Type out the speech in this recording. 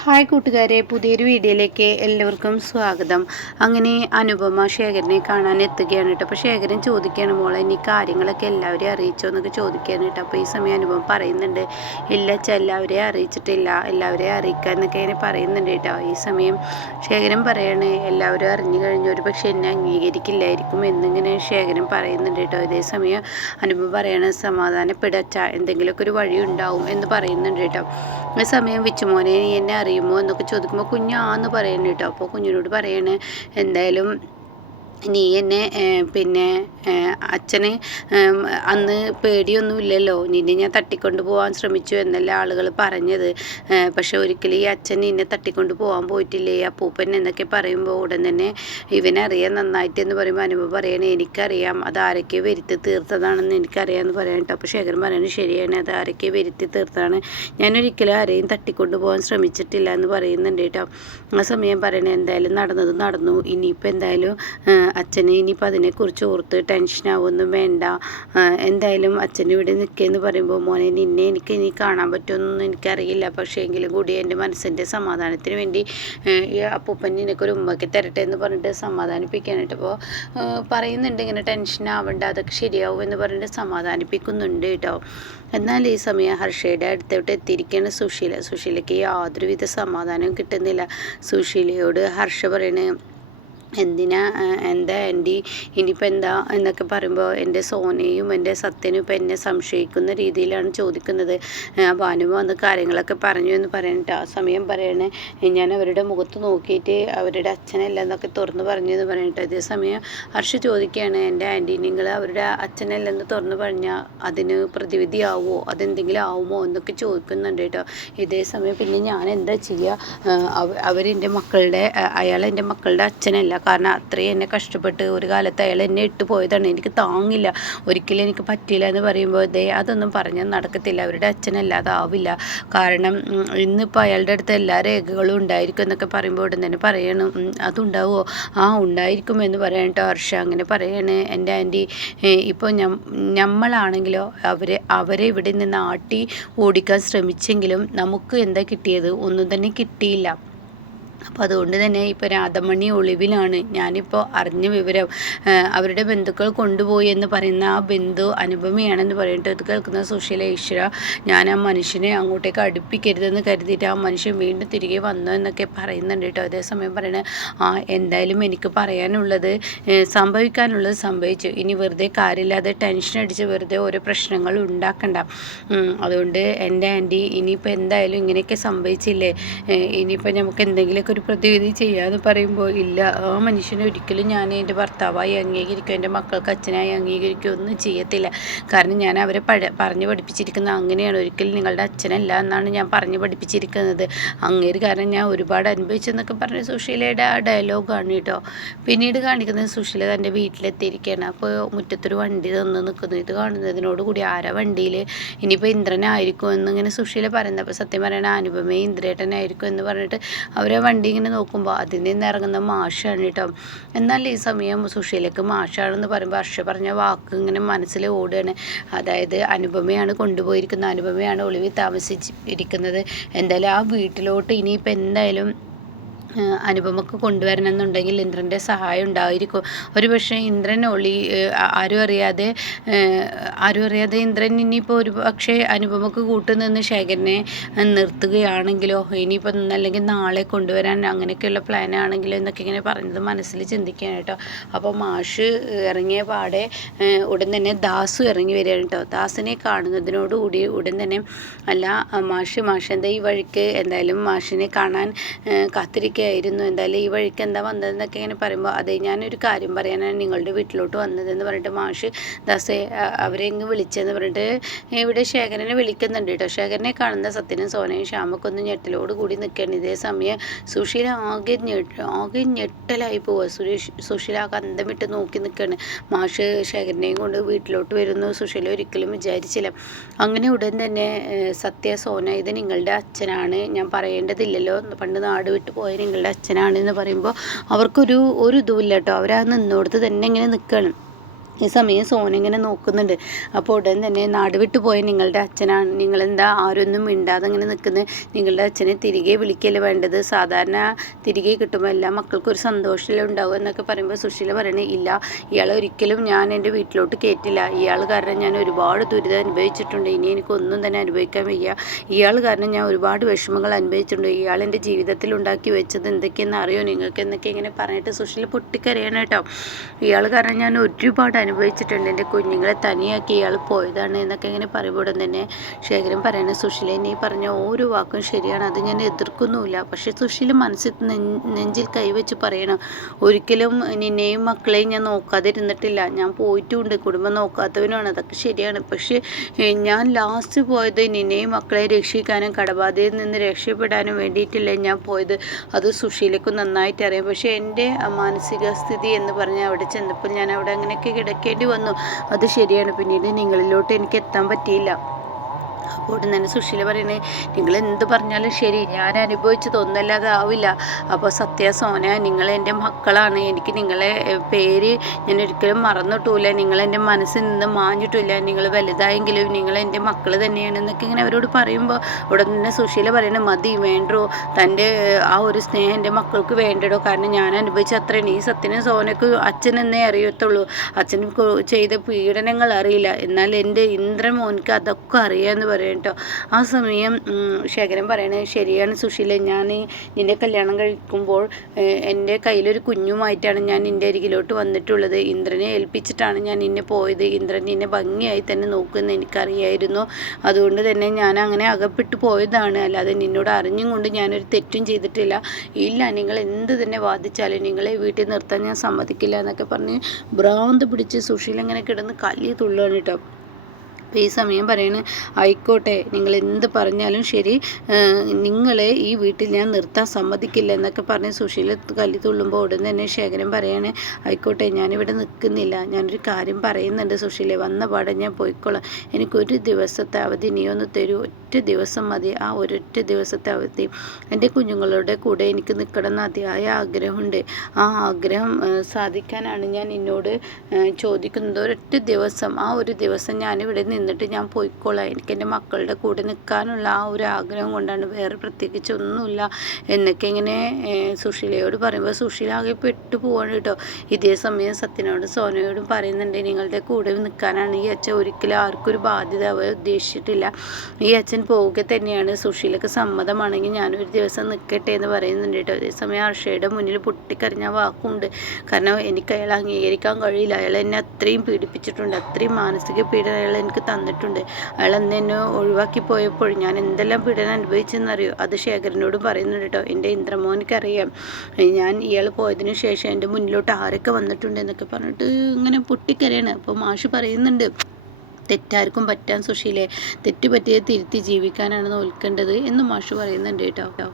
Hi കൂട്ടുകാരെ, പുതിയൊരു വീഡിയോയിലേക്ക് എല്ലാവർക്കും സ്വാഗതം. അങ്ങനെ അനുപമ ശേഖരനെ കാണാൻ എത്തുകയാണ് കേട്ടോ. അപ്പോൾ ശേഖരൻ ചോദിക്കുകയാണ്, മോളെ ഇനി കാര്യങ്ങളൊക്കെ എല്ലാവരെയും അറിയിച്ചോ എന്നൊക്കെ ചോദിക്കുകയാണ് കേട്ടോ. അപ്പോൾ ഈ സമയം അനുപമ പറയുന്നുണ്ട്, ഇല്ല അച്ഛാ, എല്ലാവരെയും അറിയിച്ചിട്ടില്ല, എല്ലാവരെയും അറിയിക്കുക എന്നൊക്കെ ഇങ്ങനെ പറയുന്നുണ്ട് കേട്ടോ. ഈ സമയം ശേഖരൻ പറയാണ്, എല്ലാവരും അറിഞ്ഞു കഴിഞ്ഞു, ഒരു പക്ഷെ എന്നെ അംഗീകരിക്കില്ലായിരിക്കും എന്നിങ്ങനെ ശേഖരൻ പറയുന്നുണ്ട് കേട്ടോ. ഇതേ സമയം അനുപമ പറയാണ്, സമാധാനപ്പെടച്ച, എന്തെങ്കിലുമൊക്കെ ഒരു വഴി ഉണ്ടാവും എന്ന് പറയുന്നുണ്ട് കേട്ടോ. ആ സമയം വിച്ചുമോനെ നീ എന്നെ അറിയുമോ എന്നൊക്കെ ചോദിക്കുമ്പോൾ കുഞ്ഞാന്ന് പറയുന്നു കേട്ടോ. അപ്പോൾ കുഞ്ഞിനോട് പറയണേ, എന്തായാലും നീ എന്നെ പിന്നെ അച്ഛന് അന്ന് പേടിയൊന്നുമില്ലല്ലോ, നിന്നെ ഞാൻ തട്ടിക്കൊണ്ട് പോകാൻ ശ്രമിച്ചു എന്നല്ല ആളുകൾ പറഞ്ഞത്. പക്ഷെ ഒരിക്കലും ഈ അച്ഛൻ നിന്നെ തട്ടിക്കൊണ്ട് പോകാൻ പോയിട്ടില്ലേ അപ്പൂപ്പൻ എന്നൊക്കെ പറയുമ്പോൾ ഉടൻ തന്നെ ഇവനറിയാം നന്നായിട്ട് എന്ന് പറയുമ്പോൾ അനുഭവം പറയണേ, എനിക്കറിയാം അത് ആരൊക്കെ വരുത്തി തീർത്തതാണെന്ന് എനിക്കറിയാമെന്ന് പറയാൻ കേട്ടോ. അപ്പോൾ ശേഖരൻ പറയുന്നത് ശരിയാണ്, അത് ആരൊക്കെ വരുത്തി തീർത്തതാണ്, ഞാനൊരിക്കലും ആരെയും തട്ടിക്കൊണ്ട് പോകാൻ ശ്രമിച്ചിട്ടില്ല എന്ന് പറയുന്നുണ്ട് കേട്ടോ. ആ സമയം പറയണേ, എന്തായാലും നടന്നത് നടന്നു, ഇനിയിപ്പോൾ എന്തായാലും അച്ഛനെ ഇനിയിപ്പോൾ അതിനെക്കുറിച്ച് ഓർത്ത് ടെൻഷനാവൊന്നും വേണ്ട, എന്തായാലും അച്ഛൻ ഇവിടെ നിൽക്കുകയെന്ന് പറയുമ്പോൾ മോനെ നിന്നെ എനിക്ക് ഇനി കാണാൻ പറ്റുമെന്നൊന്നും എനിക്കറിയില്ല, പക്ഷേ എങ്കിലും കൂടി എൻ്റെ മനസ്സിൻ്റെ സമാധാനത്തിന് വേണ്ടി ഈ അപ്പൂപ്പൻ നിനക്കൊരു ഉമ്മയ്ക്ക് തരട്ടെ എന്ന് പറഞ്ഞിട്ട് സമാധാനിപ്പിക്കാനായിട്ട് അപ്പോൾ പറയുന്നുണ്ട്, ഇങ്ങനെ ടെൻഷൻ ആവണ്ട, അതൊക്കെ ശരിയാവും എന്ന് പറഞ്ഞിട്ട് സമാധാനിപ്പിക്കുന്നുണ്ട് കേട്ടോ. എന്നാൽ ഈ സമയം ഹർഷയുടെ അടുത്തോട്ട് എത്തിയിരിക്കുകയാണ് സുശീലയ്ക്ക് യാതൊരുവിധ സമാധാനവും കിട്ടുന്നില്ല. സുശീലയോട് ഹർഷ പറയണേ, എന്താ ആൻറ്റി ഇനിയിപ്പോൾ എന്താ എന്നൊക്കെ പറയുമ്പോൾ എൻ്റെ സോനയും എൻ്റെ സത്യനും ഇപ്പം എന്നെ സംശയിക്കുന്ന രീതിയിലാണ് ചോദിക്കുന്നത്. ഭാനുമ വന്ന് കാര്യങ്ങളൊക്കെ പറഞ്ഞു എന്ന് പറയണിട്ട് ആ സമയം പറയണേ, ഞാൻ അവരുടെ മുഖത്ത് നോക്കിയിട്ട് അവരുടെ അച്ഛനല്ല എന്നൊക്കെ തുറന്ന് പറഞ്ഞു എന്ന് പറഞ്ഞിട്ട്. അതേസമയം ഹർഷ ചോദിക്കുകയാണ്, എൻ്റെ ആൻറ്റി നിങ്ങൾ അവരുടെ അച്ഛനല്ലെന്ന് തുറന്ന് പറഞ്ഞാൽ അതിന് പ്രതിവിധിയാവുമോ, അതെന്തെങ്കിലും ആവുമോ എന്നൊക്കെ ചോദിക്കുന്നുണ്ട് കേട്ടോ. ഇതേ സമയം പിന്നെ ഞാൻ എന്താ ചെയ്യുക, അവരെൻ്റെ മക്കളുടെ അയാൾ എൻ്റെ മക്കളുടെ അച്ഛനല്ല, കാരണം അത്രയും എന്നെ കഷ്ടപ്പെട്ട് ഒരു കാലത്ത് അയാൾ എന്നെ ഇട്ട് പോയതാണ്, എനിക്ക് താങ്ങില്ല, ഒരിക്കലും എനിക്ക് പറ്റില്ല എന്ന് പറയുമ്പോൾ അതൊന്നും പറഞ്ഞാൽ നടക്കത്തില്ല, അവരുടെ അച്ഛനല്ലാതാവില്ല, കാരണം ഇന്നിപ്പോൾ അയാളുടെ അടുത്ത് എല്ലാ രേഖകളും ഉണ്ടായിരിക്കും എന്നൊക്കെ പറയുമ്പോൾ ഉടൻ തന്നെ പറയണം, അതുണ്ടാവുമോ, ഉണ്ടായിരിക്കും എന്ന് പറയാനിട്ടോ ഹർഷ. അങ്ങനെ പറയണേ, എൻ്റെ ആൻറ്റി ഇപ്പോൾ നമ്മളാണെങ്കിലോ അവരെ ഇവിടെ നിന്ന് ആട്ടി ഓടിക്കാൻ ശ്രമിച്ചെങ്കിലും നമുക്ക് എന്താ കിട്ടിയത്, ഒന്നും തന്നെ കിട്ടിയില്ല. അപ്പോൾ അതുകൊണ്ട് തന്നെ ഇപ്പോൾ രാധമണി ഒളിവിലാണ്. ഞാനിപ്പോൾ അറിഞ്ഞ വിവരം അവരുടെ ബന്ധുക്കൾ കൊണ്ടുപോയി എന്ന് പറയുന്ന ആ ബന്ധു അനുപമയാണെന്ന് പറഞ്ഞിട്ട് ഇത് കേൾക്കുന്ന സുശീല, ഈശ്വര ഞാൻ ആ മനുഷ്യനെ അങ്ങോട്ടേക്ക് അടുപ്പിക്കരുതെന്ന് കരുതിയിട്ട് ആ മനുഷ്യൻ വീണ്ടും തിരികെ വന്നു എന്നൊക്കെ പറയുന്നുണ്ട് കേട്ടോ. അതേസമയം പറയണേ, എന്തായാലും എനിക്ക് പറയാനുള്ളത് സംഭവിക്കാനുള്ളത് സംഭവിച്ചു, ഇനി വെറുതെ കാര്യമില്ലാതെ ടെൻഷൻ അടിച്ച് വെറുതെ ഓരോ പ്രശ്നങ്ങൾ ഉണ്ടാക്കണ്ട. അതുകൊണ്ട് എൻ്റെ ആൻറ്റി ഇനിയിപ്പോൾ എന്തായാലും ഇങ്ങനെയൊക്കെ സംഭവിച്ചില്ലേ, ഇനിയിപ്പോൾ നമുക്ക് എന്തെങ്കിലുമൊക്കെ ഒരു പ്രതിവിധി ചെയ്യാമെന്ന് പറയുമ്പോൾ, ഇല്ല, ആ മനുഷ്യനെ ഒരിക്കലും ഞാൻ എൻ്റെ ഭർത്താവായി അംഗീകരിക്കുക, എൻ്റെ മക്കൾക്ക് അച്ഛനായി അംഗീകരിക്കുക ഒന്നും ചെയ്യത്തില്ല, കാരണം ഞാൻ അവരെ പറഞ്ഞു പഠിപ്പിച്ചിരിക്കുന്നത് അങ്ങനെയാണ്, ഒരിക്കലും നിങ്ങളുടെ അച്ഛനല്ല എന്നാണ് ഞാൻ പറഞ്ഞു പഠിപ്പിച്ചിരിക്കുന്നത്, അങ്ങേര് കാരണം ഞാൻ ഒരുപാട് അനുഭവിച്ചെന്നൊക്കെ പറഞ്ഞ് സുശീലയുടെ ആ ഡയലോഗാണ് കേട്ടോ. പിന്നീട് കാണിക്കുന്നത് സുശീല തൻ്റെ വീട്ടിലെത്തിയിരിക്കുകയാണ്. അപ്പോൾ മുറ്റത്തൊരു വണ്ടി തന്ന് നിൽക്കുന്നു. ഇത് കാണുന്നതിനോടുകൂടി ആരാ വണ്ടിയിൽ, ഇനിയിപ്പോൾ ഇന്ദ്രനായിരിക്കും എന്നിങ്ങനെ സുശീല പറയുന്നത്. അപ്പോൾ സത്യം പറയണ അനുപമയും ഇന്ദ്രേട്ടനായിരിക്കും എന്ന് പറഞ്ഞിട്ട് അവരെ വണ്ടി ഇങ്ങനെ നോക്കുമ്പോൾ അതിൽ നിന്ന് ഇറങ്ങുന്ന മാഷാണ് കേട്ടോ. എന്നാൽ ഈ സമയം സുശീലയ്ക്ക് മാഷാണെന്ന് പറയുമ്പോൾ ഹർഷ പറഞ്ഞ വാക്ക് ഇങ്ങനെ മനസ്സിൽ ഓടുകയാണ്. അതായത് അനുപമയാണ് കൊണ്ടുപോയിരിക്കുന്നത്, അനുപമയാണ് ഒളിവിൽ താമസിച്ചിരിക്കുന്നത്. എന്തായാലും ആ വീട്ടിലോട്ട് ഇനിയിപ്പോൾ എന്തായാലും അനുപമക്ക് കൊണ്ടുവരണം എന്നുണ്ടെങ്കിൽ ഇന്ദ്രൻ്റെ സഹായം ഉണ്ടായിരിക്കും. ഒരു പക്ഷേ ഇന്ദ്രൻ ആരും അറിയാതെ ഇന്ദ്രൻ ഇനിയിപ്പോൾ ഒരു പക്ഷേ അനുപമക്ക് കൂട്ടുനിന്ന് ശേഖരനെ നിർത്തുകയാണെങ്കിലോ, ഇനിയിപ്പോൾ അല്ലെങ്കിൽ നാളെ കൊണ്ടുവരാൻ അങ്ങനെയൊക്കെയുള്ള പ്ലാനാണെങ്കിലോ എന്നൊക്കെ ഇങ്ങനെ പറഞ്ഞത് മനസ്സിൽ ചിന്തിക്കുകയാണ് കേട്ടോ. അപ്പോൾ മാഷ് ഇറങ്ങിയ പാടെ ഉടൻ തന്നെ ദാസു ഇറങ്ങി വരികയാണ് കേട്ടോ. ദാസിനെ കാണുന്നതിനോടുകൂടി ഉടൻ തന്നെ, അല്ല മാഷ് എന്താ ഈ വഴിക്ക്, എന്തായാലും മാഷിനെ കാണാൻ കാത്തിരിക്കുകയായിരുന്നു, എന്തായാലും ഈ വഴിക്ക് എന്താ വന്നതെന്നൊക്കെ ഇങ്ങനെ പറയുമ്പോൾ, അതെ ഞാനൊരു കാര്യം പറയാനാണ് നിങ്ങളുടെ വീട്ടിലോട്ട് വന്നതെന്ന് പറഞ്ഞിട്ട് മാഷ് ദാസെ അവരെ ഇങ്ങ് വിളിച്ചെന്ന് പറഞ്ഞിട്ട് ഇവിടെ ശേഖരനെ വിളിക്കുന്നുണ്ട് കേട്ടോ. ശേഖരനെ കാണുന്ന സത്യനും സോനയും ശ്യാമൊക്കെ ഒന്ന് ഞെട്ടലോട് കൂടി നിൽക്കുകയാണ്. ഇതേ സമയം സുശീല ആകെ ഞെട്ടലായി പോവുക. സുശീല അന്തമിട്ട് നോക്കി നിൽക്കുകയാണ്. മാഷ് ശേഖരനെയും കൊണ്ട് വീട്ടിലോട്ട് വരുന്നു സുശീല ഒരിക്കലും വിചാരിച്ചില്ല. അങ്ങനെ ഉടൻ തന്നെ സത്യ, സോന ഇത് നിങ്ങളുടെ അച്ഛനാണ്, ഞാൻ പറയേണ്ടതില്ലല്ലോ, പണ്ട് നാട് വിട്ട് പോയ നിങ്ങളുടെ അച്ഛനാണെന്ന് പറയുമ്പോൾ അവർക്കൊരു ഇതുമില്ല കേട്ടോ. അവരാ നിന്നോടത്ത് തന്നെ ഇങ്ങനെ നിൽക്കുകയാണ്. ഈ സമയം സോന ഇങ്ങനെ നോക്കുന്നുണ്ട്. അപ്പോൾ ഉടൻ തന്നെ നാട് വിട്ടു പോയ നിങ്ങളുടെ അച്ഛനാണ്, നിങ്ങളെന്താ ആരൊന്നും മിണ്ടാതെ അങ്ങനെ നിൽക്കുന്നത്, നിങ്ങളുടെ അച്ഛനെ തിരികെ വിളിക്കല്ലേ വേണ്ടത്, സാധാരണ തിരികെ കിട്ടുമ്പോൾ എല്ലാ മക്കൾക്കും ഒരു സന്തോഷമല്ലേ ഉണ്ടാവും എന്നൊക്കെ പറയുമ്പോൾ സുശീല പറയണേ ഇല്ല, ഇയാൾ ഒരിക്കലും ഞാൻ എൻ്റെ വീട്ടിലോട്ട് കയറ്റില്ല, ഇയാൾ കാരണം ഞാൻ ഒരുപാട് ദുരിതം അനുഭവിച്ചിട്ടുണ്ട്, ഇനി എനിക്കൊന്നും തന്നെ അനുഭവിക്കാൻ വയ്യ, ഇയാൾ കാരണം ഞാൻ ഒരുപാട് വിഷമങ്ങൾ അനുഭവിച്ചിട്ടുണ്ട്, ഇയാൾ എൻ്റെ ജീവിതത്തിൽ ഉണ്ടാക്കി വെച്ചത് എന്തൊക്കെയെന്ന് അറിയോ നിങ്ങൾക്ക് എന്നൊക്കെ ഇങ്ങനെ പറഞ്ഞിട്ട് സുശീല പൊട്ടിക്കരയാണ് കേട്ടോ. ഇയാൾ കാരണം ഞാൻ ഒരുപാട് അനുഭവിച്ചിട്ടുണ്ട്, എൻ്റെ കുഞ്ഞുങ്ങളെ തനിയാക്കി ഇയാൾ പോയതാണ് എന്നൊക്കെ ഇങ്ങനെ പറയുമ്പോൾ തന്നെ ശേഖരൻ പറയുന്നത് സുശീല നീ പറഞ്ഞ ഓരോ വാക്കും ശരിയാണ്, അത് ഞാൻ എതിർക്കുന്നുമില്ല, പക്ഷേ സുശീല മനസ്സിൽ നെഞ്ചിൽ കൈവച്ച് പറയണം, ഒരിക്കലും നിന്നെയും മക്കളെയും ഞാൻ നോക്കാതിരുന്നിട്ടില്ല, ഞാൻ പോയിട്ടുമുണ്ട്, കുടുംബം നോക്കാത്തവനുമാണ്, അതൊക്കെ ശരിയാണ്, പക്ഷേ ഞാൻ ലാസ്റ്റ് പോയത് നിന്നെയും മക്കളെ രക്ഷിക്കാനും കടബാധയിൽ നിന്ന് രക്ഷപ്പെടാനും വേണ്ടിയിട്ടില്ല ഞാൻ പോയത്, അത് സുശീലയ്ക്ക് നന്നായിട്ട് അറിയാം, പക്ഷേ എൻ്റെ മാനസിക സ്ഥിതി എന്ന് പറഞ്ഞാൽ അവിടെ ചെന്നപ്പോൾ ഞാൻ അവിടെ അങ്ങനെയൊക്കെ കിടക്കേണ്ടി വന്നു, അത് ശരിയാണ്, പിന്നീട് നിങ്ങളിലോട്ട് എനിക്ക് എത്താൻ പറ്റിയില്ല. അപ്പോൾ തന്നെ സുശീല പറയുന്നത് നിങ്ങൾ എന്ത് പറഞ്ഞാലും ശരി, ഞാൻ അനുഭവിച്ചത് ഒന്നല്ലാതെ ആവില്ല, അപ്പോൾ സത്യ സോന നിങ്ങൾ എൻ്റെ മക്കളാണ്, എനിക്ക് നിങ്ങളെ പേര് ഞാൻ ഒരിക്കലും മറന്നിട്ടില്ല, നിങ്ങളെൻ്റെ മനസ്സിൽ നിന്ന് മാഞ്ഞിട്ടില്ല, നിങ്ങൾ വലുതായെങ്കിലും നിങ്ങൾ എൻ്റെ മക്കൾ തന്നെയാണ് എന്നൊക്കെ ഇങ്ങനെ അവരോട് പറയുമ്പോൾ ഉടൻ തന്നെ സുശീല പറയുന്നത് മതി വേണ്ടോ, തൻ്റെ ആ ഒരു സ്നേഹം എൻ്റെ മക്കൾക്ക് വേണ്ടടോ, കാരണം ഞാൻ അനുഭവിച്ച അത്രയാണ്, ഈ സത്യനെ സോനക്ക് അച്ഛനെന്നേ അറിയത്തുള്ളൂ, അച്ഛൻ ചെയ്ത പീഡനങ്ങൾ അറിയില്ല, എന്നാൽ എൻ്റെ ഇന്ദ്രമോനിക്ക് അതൊക്കെ അറിയാമെന്ന് പറയും കേട്ടോ. ആ സമയം ശേഖരൻ പറയണേ ശരിയാണ് സുശീല, ഞാൻ നിന്നെ കല്യാണം കഴിക്കുമ്പോൾ എൻ്റെ കയ്യിലൊരു കുഞ്ഞുമായിട്ടാണ് ഞാൻ നിൻ്റെ അരികിലോട്ട് വന്നിട്ടുള്ളത്, ഇന്ദ്രനെ ഏൽപ്പിച്ചിട്ടാണ് ഞാൻ നിന്നെ പോയത്, ഇന്ദ്രൻ നിന്നെ ഭംഗിയായി തന്നെ നോക്കുമെന്ന് എനിക്കറിയായിരുന്നു, അതുകൊണ്ട് തന്നെ ഞാൻ അങ്ങനെ അകപ്പെട്ടു പോയതാണ്, അല്ലാതെ നിന്നോട് അറിഞ്ഞും കൊണ്ട് ഞാനൊരു തെറ്റും ചെയ്തിട്ടില്ല, ഇല്ല നിങ്ങൾ എന്ത് തന്നെ വാദിച്ചാലും നിങ്ങളെ വീട്ടിൽ നിർത്താൻ ഞാൻ സമ്മതിക്കില്ല എന്നൊക്കെ പറഞ്ഞ് ഭ്രാന്ത് പിടിച്ച് സുശീല ഇങ്ങനെ കിടന്ന് കല്ലി തുള്ളുകയാണ് കേട്ടോ. അപ്പോൾ ഈ സമയം പറയണ് ആയിക്കോട്ടെ നിങ്ങൾ എന്ത് പറഞ്ഞാലും ശരി, നിങ്ങളെ ഈ വീട്ടിൽ ഞാൻ നിർത്താൻ സമ്മതിക്കില്ല എന്നൊക്കെ പറഞ്ഞ് സുശീല കല്ലി തുള്ളുമ്പോൾ ഉടൻ തന്നെ ശേഖരൻ പറയാണ് ആയിക്കോട്ടെ ഞാനിവിടെ നിൽക്കുന്നില്ല, ഞാനൊരു കാര്യം പറയുന്നുണ്ട് സുശീല, വന്ന പാടെ ഞാൻ പോയിക്കോളാം, എനിക്കൊരു ദിവസത്തെ അവധി നീ ഒന്ന് തരൂ, ഒറ്റ ദിവസം മതി, ആ ഒരൊറ്റ ദിവസത്തെ അവധി എൻ്റെ കുഞ്ഞുങ്ങളുടെ കൂടെ എനിക്ക് നിൽക്കണം എന്ന് അതിയായ ആഗ്രഹമുണ്ട്, ആ ആഗ്രഹം സാധിക്കാനാണ് ഞാൻ എന്നോട് ചോദിക്കുന്നത്, ഒരൊറ്റ ദിവസം, ആ ഒരു ദിവസം ഞാനിവിടെ നിന്നിട്ട് ഞാൻ പോയിക്കോളാം, എനിക്ക് എൻ്റെ മക്കളുടെ കൂടെ നിൽക്കാനുള്ള ആ ഒരു ആഗ്രഹം കൊണ്ടാണ്, വേറെ പ്രത്യേകിച്ച് ഒന്നുമില്ല എന്നൊക്കെ ഇങ്ങനെ സുശീലയോട് പറയുമ്പോൾ സുശീല ആകെ പെട്ടു പോവാണ് കേട്ടോ. ഇതേ സമയം സത്യനോടും സോനയോടും പറയുന്നുണ്ട് നിങ്ങളുടെ കൂടെ നിൽക്കാനാണ് ഈ അച്ഛൻ ഒരിക്കലും ആർക്കും ഒരു ബാധ്യത ഉദ്ദേശിച്ചിട്ടില്ല, ഈ അച്ഛൻ പോവുക തന്നെയാണ്, സുശീലക്ക് സമ്മതമാണെങ്കിൽ ഞാനൊരു ദിവസം നിൽക്കട്ടെ എന്ന് പറയുന്നുണ്ട് കേട്ടോ. അതേസമയം ഹർഷയുടെ മുന്നിൽ പൊട്ടിക്കരഞ്ഞ വാക്കുണ്ട്, കാരണം എനിക്ക് അയാൾ അംഗീകരിക്കാൻ കഴിയില്ല, അയാൾ എന്നെ അത്രയും പീഡിപ്പിച്ചിട്ടുണ്ട്, അത്രയും മാനസിക പീഡനം അയാൾ എനിക്ക് തന്നിട്ടുണ്ട്, അയാൾ അന്ന് എന്നെ ഒഴിവാക്കി പോയപ്പോൾ ഞാൻ എന്തെല്ലാം പീഡനം അനുഭവിച്ചെന്നറിയോ, അത് ശേഖരനോട് പറയുന്നുണ്ട് കേട്ടോ. എൻ്റെ ഇന്ദ്രമോനിക്കറിയാം ഞാൻ ഇയാൾ പോയതിനു ശേഷം എൻ്റെ മുന്നിലോട്ട് ആരൊക്കെ വന്നിട്ടുണ്ട് എന്നൊക്കെ പറഞ്ഞിട്ട് ഇങ്ങനെ പൊട്ടിക്കരയാണ്. അപ്പോൾ മാഷ് പറയുന്നുണ്ട് തെറ്റാർക്കും പറ്റാൻ സുശീലെ, തെറ്റുപറ്റിയത് തിരുത്തി ജീവിക്കാനാണ് നോക്കേണ്ടത് എന്ന് മാഷ് പറയുന്നുണ്ട് കേട്ടോ.